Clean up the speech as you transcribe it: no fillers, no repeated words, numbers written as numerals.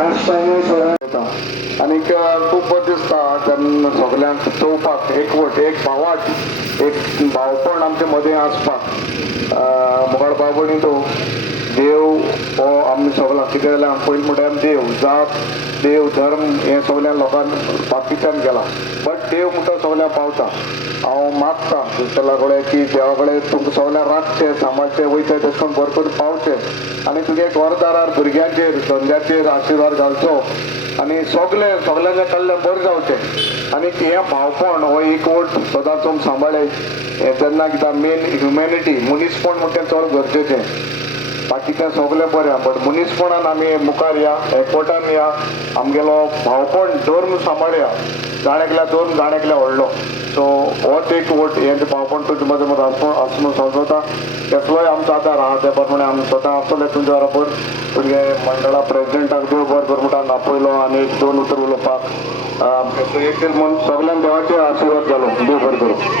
आणि खूप बरें दिसता जेन्ना सगळ्यांक चोवपाक एकवट एक भावाट एक भावपण आमचे मदें आसपाक मुखार बाबणी तो देव हो आमी सगळ्यांक कितें जाल्यार पयलीं म्हणल्यार देव जात देव धर्म हे सगळ्या लोकांक बाकीच्यान गेला बट देव म्हणटा सगळ्यांक पावता हांव मागता देवा कडेन की देवा कडेन तुमकां सगळ्यांक राखचें सांबाळचें वयता तशें करून बरें करून पावचें आनी तुगे घरदारार भुरग्यांचेर धंद्याचेर आशिर्वाद घालचो आनी सगळ्यांचें कडलें बरें जावचें आनी हें भावपण हो एकवट सदांच सांबाळ्ळे जेन्ना कितें मेन ह्युमॅनिटी मनीसपण म्हणटा तें चड गरजेचें बाकीचें सगळें बरें बट मनीसपणान आमी मुखार या एकवटान या आमगेलो भावपण धर्म सांबाळया जाणेकल्या दोन जाणेकल्या व्हडलो सो होच एक वोट हें भावपण तुजे मदें मदें आसून समजता कसलोय आमचो आदार आहा त्या प्रमाणे आमी स्वता आसतले तुमच्या बरोबर तुमगे मंडळा प्रेसिडेंटाक देव बरें करूं म्हणटा आपयलो आनी एक दोन उतर उलोवपाक एक म्हण सगळ्यांक देवाचे आशिर्वाद घालो देव बरें करूं.